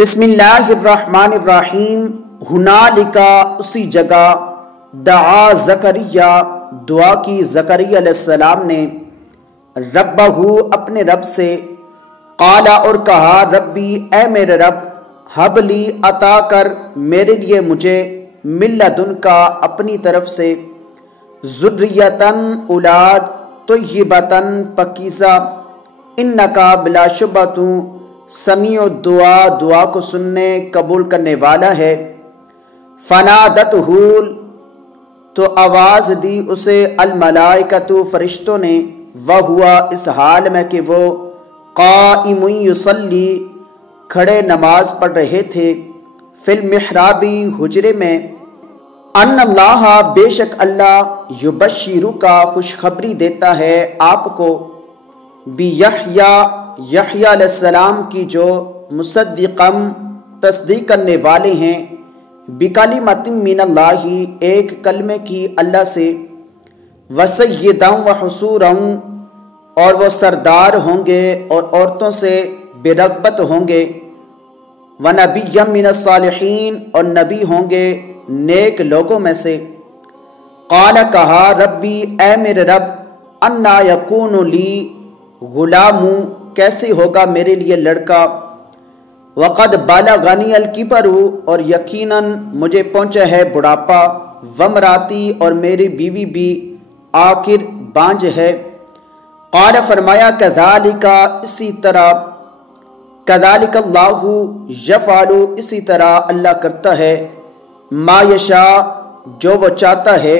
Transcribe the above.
بسم اللہ الرحمن الرحیم۔ ہنالکا اسی جگہ دعا زکریا دعا کی زکریا علیہ السلام نے ربہ اپنے رب سے، قالا اور کہا ربی اے میرے رب، حب لی عطا کر میرے لیے مجھے من لدن کا اپنی طرف سے، ذریتن اولاد طیبتن پاکیزہ، انکا بلا شبہ تو سمیع دعا دعا کو سننے قبول کرنے والا ہے۔ فنادتہ تو آواز دی اسے الملائکۃ فرشتوں نے، وہوا اس حال میں کہ وہ قائم یصلی کھڑے نماز پڑھ رہے تھے، فی المحراب حجرے میں، ان اللہ بے شک اللہ یبشرک کا خوشخبری دیتا ہے آپ کو، بیحییٰ یحییٰ علیہ السلام کی جو مصدقم تصدیق کرنے والے ہیں، بکلمۃ من اللہ ایک کلمے کی اللہ سے، وسیداً وحصوراً اور وہ سردار ہوں گے اور عورتوں سے بے رغبت ہوں گے، ونبیًّا من الصالحین اور نبی ہوں گے نیک لوگوں میں سے۔ قال کہا ربی اے میرے رب، انا یکون لی غلام کیسے ہوگا میرے لیے لڑکا، وقد بلغنی الکبر اور یقیناً مجھے پہنچا ہے بڑھاپا، وامراتی اور میری بیوی بھی آخر بانجھ ہے۔ قال فرمایا کذالک اسی طرح، کذالک اللہ یفعل اسی طرح اللہ کرتا ہے، ما یشاء جو وہ چاہتا ہے۔